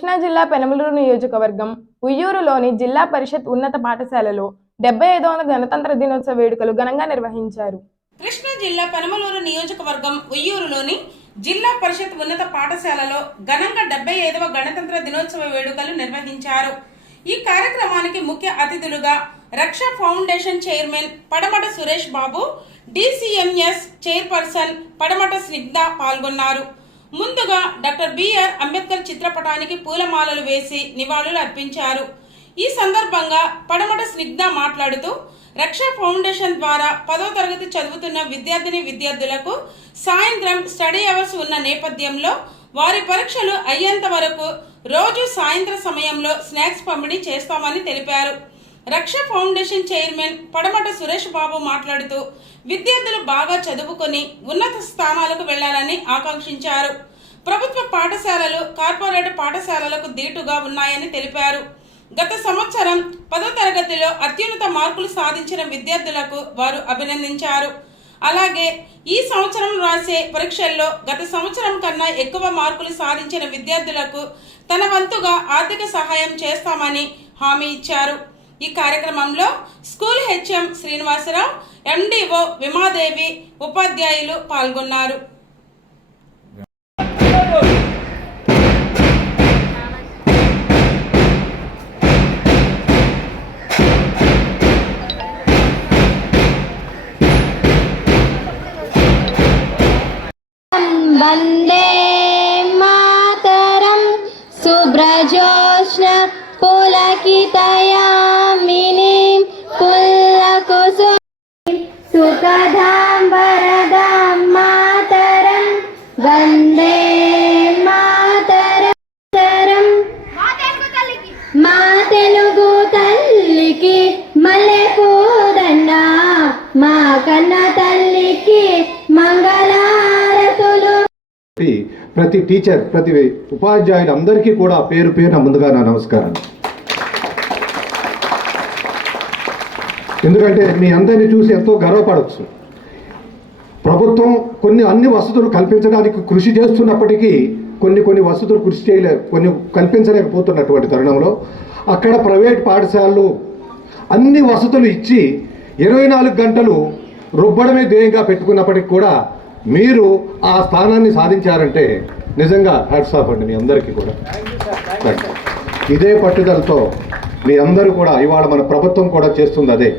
కృష్ణా జిల్లా పెనమలూరు నియోజకవర్గం ఉయ్యూరులోని జిల్లా పరిషత్ ఉన్నత పాఠశాలలో డెబ్బై ఐదవ గణతంత్ర దినోత్సవ వేడుకలు ఘనంగా నిర్వహించారు. కృష్ణా జిల్లా పెనమలూరు నియోజకవర్గం ఉయ్యూరులోని జిల్లా పరిషత్ ఉన్నత పాఠశాలలో ఘనంగా డెబ్బై ఐదవ గణతంత్ర దినోత్సవ వేడుకలు నిర్వహించారు. ఈ కార్యక్రమానికి ముఖ్య అతిథులుగా రక్ష ఫౌండేషన్ చైర్మన్ పడమట సురేష్ బాబు డిసిఎంఎస్ చైర్పర్సన్ పడమట స్నిగ్ధ పాల్గొన్నారు. ముందుగా డాక్టర్ బిఆర్ అంబేద్కర్ చిత్రపటానికి పూలమాలలు వేసి నివాళులు అర్పించారు. ఈ సందర్భంగా పడమట స్నిగ్ధ మాట్లాడుతూ రక్ష ఫౌండేషన్ ద్వారా పదో తరగతి చదువుతున్న విద్యార్థిని విద్యార్థులకు సాయంత్రం స్టడీ అవర్స్ ఉన్న నేపథ్యంలో వారి పరీక్షలు అయ్యేంత వరకు రోజు సాయంత్ర సమయంలో స్నాక్స్ పంపిణీ చేస్తామని తెలిపారు. రక్ష ఫౌండేషన్ చైర్మన్ పడమట సురేష్ బాబు మాట్లాడుతూ విద్యార్థులు బాగా చదువుకొని ఉన్నత స్థానాలకు వెళ్ళాలని ఆకాంక్షించారు. ప్రభుత్వ పాఠశాలలు కార్పొరేట్ పాఠశాలలకు దీటుగా ఉన్నాయని తెలిపారు. గత సంవత్సరం పదో తరగతిలో అత్యున్నత మార్కులు సాధించిన విద్యార్థులకు వారు అభినందించారు. అలాగే ఈ సంవత్సరం రాసే పరీక్షల్లో గత సంవత్సరం కన్నా ఎక్కువ మార్కులు సాధించిన విద్యార్థులకు తన వంతుగా ఆర్థిక సహాయం చేస్తామని హామీ ఇచ్చారు. ఈ కార్యక్రమంలో school HM Srinivasarao MDO Vimadevi ఉపాధ్యాయులు పాల్గొన్నారు. सुखदां वरदां मातरं वन्दे మాతరం మా తెలుగు తల్లికి మల్లె పూదండ మా కన్న తల్లికి మంగళారతులు ప్రతి ప్రతి టీచర్ ప్రతి ఉపాధ్యాయులు అందరికీ కూడా పేరు పేరున ముందుగా నా నమస్కారం ఎందుకంటే మీ అందరినీ చూసి ఎంతో గర్వపడవచ్చు ప్రభుత్వం కొన్ని అన్ని వసతులు కల్పించడానికి కృషి చేస్తున్నప్పటికీ కొన్ని కొన్ని వసతులు కృషి చేయలే కొన్ని కల్పించలేకపోతున్నటువంటి తరుణంలో అక్కడ ప్రైవేట్ పాఠశాలలు అన్ని వసతులు ఇచ్చి ఇరవై నాలుగు గంటలు రుబ్బడమే ధ్యేయంగా పెట్టుకున్నప్పటికి కూడా మీరు ఆ స్థానాన్ని సాధించారంటే నిజంగా హ్యాట్స్ ఆఫ్ అండి మీ అందరికీ కూడా. ఇదే పట్టుదలతో మీ అందరూ కూడా ఇవాళ మన ప్రభుత్వం కూడా చేస్తుంది అదే.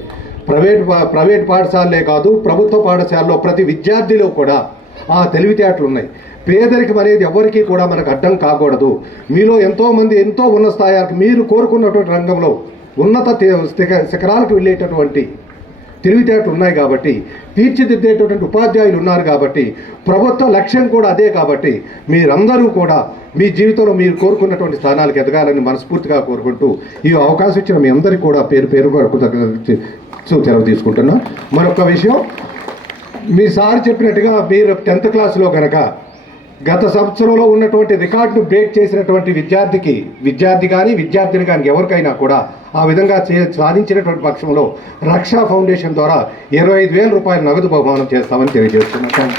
ప్రైవేట్ పా- ప్రైవేట్ పాఠశాలలే కాదు ప్రభుత్వ పాఠశాలలో ప్రతి విద్యార్థిలో కూడా ఆ తెలివితేటలు ఉన్నాయి. పేదరికం అనేది ఎవరికీ కూడా మనకు అడ్డం కాకూడదు. మీలో ఎంతోమంది ఎంతో ఉన్న స్థాయికి మీరు కోరుకున్నటువంటి రంగంలో ఉన్నత శిఖ- శిఖరాలకు వెళ్ళేటటువంటి తెలివితేటలు ఉన్నాయి కాబట్టి తీర్చిదిద్దేటటువంటి ఉపాధ్యాయులు ఉన్నారు కాబట్టి ప్రభుత్వ లక్ష్యం కూడా అదే కాబట్టి మీరందరూ కూడా మీ జీవితంలో మీరు కోరుకున్నటువంటి స్థానాలకు ఎదగాలని మనస్ఫూర్తిగా కోరుకుంటూ ఈ అవకాశం ఇచ్చిన మీ అందరికీ కూడా పేరు పేరు సెలవు తీసుకుంటున్నా. మరొక విషయం మీ సార్ చెప్పినట్టుగా మీరు టెన్త్ క్లాస్లో కనుక గత సంవత్సరంలో ఉన్నటువంటి రికార్డును బ్రేక్ చేసినటువంటి విద్యార్థికి విద్యార్థి కానీ విద్యార్థిని కానీ ఎవరికైనా కూడా ఆ విధంగా చే సాధించినటువంటి పక్షంలో రక్షా ఫౌండేషన్ ద్వారా ఇరవై ఐదు వేల రూపాయల నగదు బహుమానం చేస్తామని తెలియజేస్తున్నాం.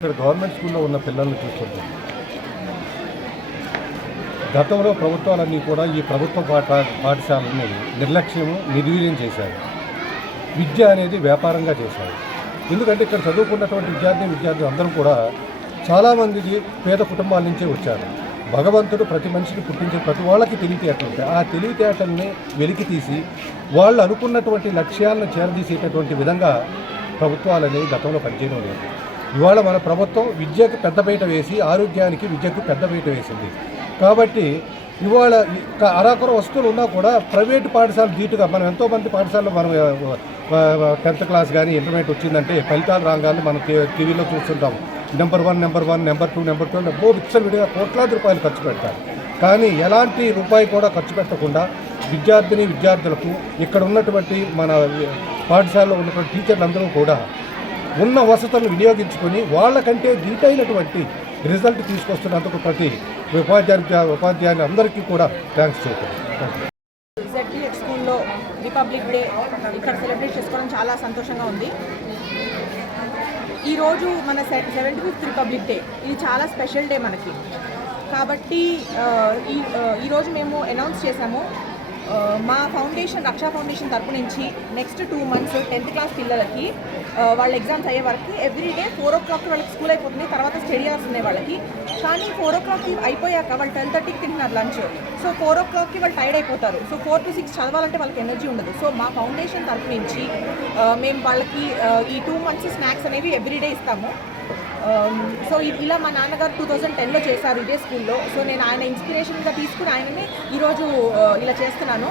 ఇక్కడ గవర్నమెంట్ స్కూల్లో ఉన్న పిల్లల్ని చూసుకుంటాం గతంలో ప్రభుత్వాలన్నీ కూడా ఈ ప్రభుత్వ పాఠ పాఠశాలని నిర్లక్ష్యము నిర్వీర్యం చేశారు విద్య అనేది వ్యాపారంగా చేశారు ఎందుకంటే ఇక్కడ చదువుకున్నటువంటి విద్యార్థి విద్యార్థులు అందరూ కూడా చాలామందికి పేద కుటుంబాల నుంచే వచ్చారు. భగవంతుడు ప్రతి మనిషిని పుట్టించే ప్రతి వాళ్ళకి తెలివితేటలు ఉంటాయి ఆ తెలివితేటల్ని వెలికి తీసి వాళ్ళు అనుకున్నటువంటి లక్ష్యాలను చేరదీసేటటువంటి విధంగా ప్రభుత్వాలు అనేవి గతంలో పనిచేయడం లేదు. ఇవాళ మన ప్రభుత్వం విద్యకు పెద్దపీట వేసి ఆరోగ్యానికి విద్యకు పెద్దపీట వేసింది. కాబట్టి ఇవాళ అరాకుర వస్తువులు ఉన్నా కూడా ప్రైవేటు పాఠశాల ధీటుగా మనం ఎంతోమంది పాఠశాలలో మనం టెన్త్ క్లాస్ కానీ ఇంటర్మీడియట్ వచ్చిందంటే ఫలితాలు రాగానే మనం టీవీలో చూస్తుంటాము number one number one number two number two ఓ విచ్చలవిడిగా కోట్లాది రూపాయలు ఖర్చు పెడతారు. కానీ ఎలాంటి రూపాయి కూడా ఖర్చు పెట్టకుండా విద్యార్థిని విద్యార్థులకు ఇక్కడ ఉన్నటువంటి మన పాఠశాలలో ఉన్నటువంటి టీచర్లందరూ కూడా ఉన్న వసతులను వినియోగించుకొని వాళ్ళకంటే దీటైనటువంటి రిజల్ట్ తీసుకొస్తున్నందుకు ప్రతి ఉపాధ్యాయ ఉపాధ్యాయులు అందరికీ కూడా థ్యాంక్స్ చెప్తాను స్కూల్లో రిపబ్లిక్ డే ఇక్కడ సెలబ్రేట్ చేసుకోవడం చాలా సంతోషంగా ఉంది. ఈరోజు మన సెవెంటీ ఫిఫ్త్ రిపబ్లిక్ డే. ఇది చాలా స్పెషల్ డే మనకి. కాబట్టి ఈ ఈరోజు మేము అనౌన్స్ చేశాము మా ఫౌండేషన్ రక్షా ఫౌండేషన్ తరపు నుంచి next two months tenth class పిల్లలకి వాళ్ళ ఎగ్జామ్స్ అయ్యే వరకు ఎవ్రీ డే ఫోర్ ఓ క్లాక్కి వాళ్ళకి స్కూల్ అయిపోతుంది తర్వాత స్టడీ అవర్స్ ఉన్నాయి వాళ్ళకి. కానీ ఫోర్ ఓ క్లాక్కి అయిపోయాక వాళ్ళు ట్వెల్వ్ థర్టీకి తింటున్నారు లంచ్ సో ఫోర్ ఓ క్లాక్కి వాళ్ళు టైర్డ్ అయిపోతారు. సో ఫోర్ టు సిక్స్ చదవాలంటే వాళ్ళకి ఎనర్జీ ఉండదు. సో మా ఫౌండేషన్ తరపు నుంచి మేము వాళ్ళకి ఈ టూ మంత్స్ స్నాక్స్ అనేవి ఎవ్రీడే ఇస్తాము. Um, సో ఇలా మా నాన్నగారు టూ థౌజండ్ టెన్లో చేశారు ఇదే స్కూల్లో. సో నేను ఆయన ఇన్స్పిరేషన్గా తీసుకుని ఆయననే ఈరోజు uh, ఇలా చేస్తున్నాను.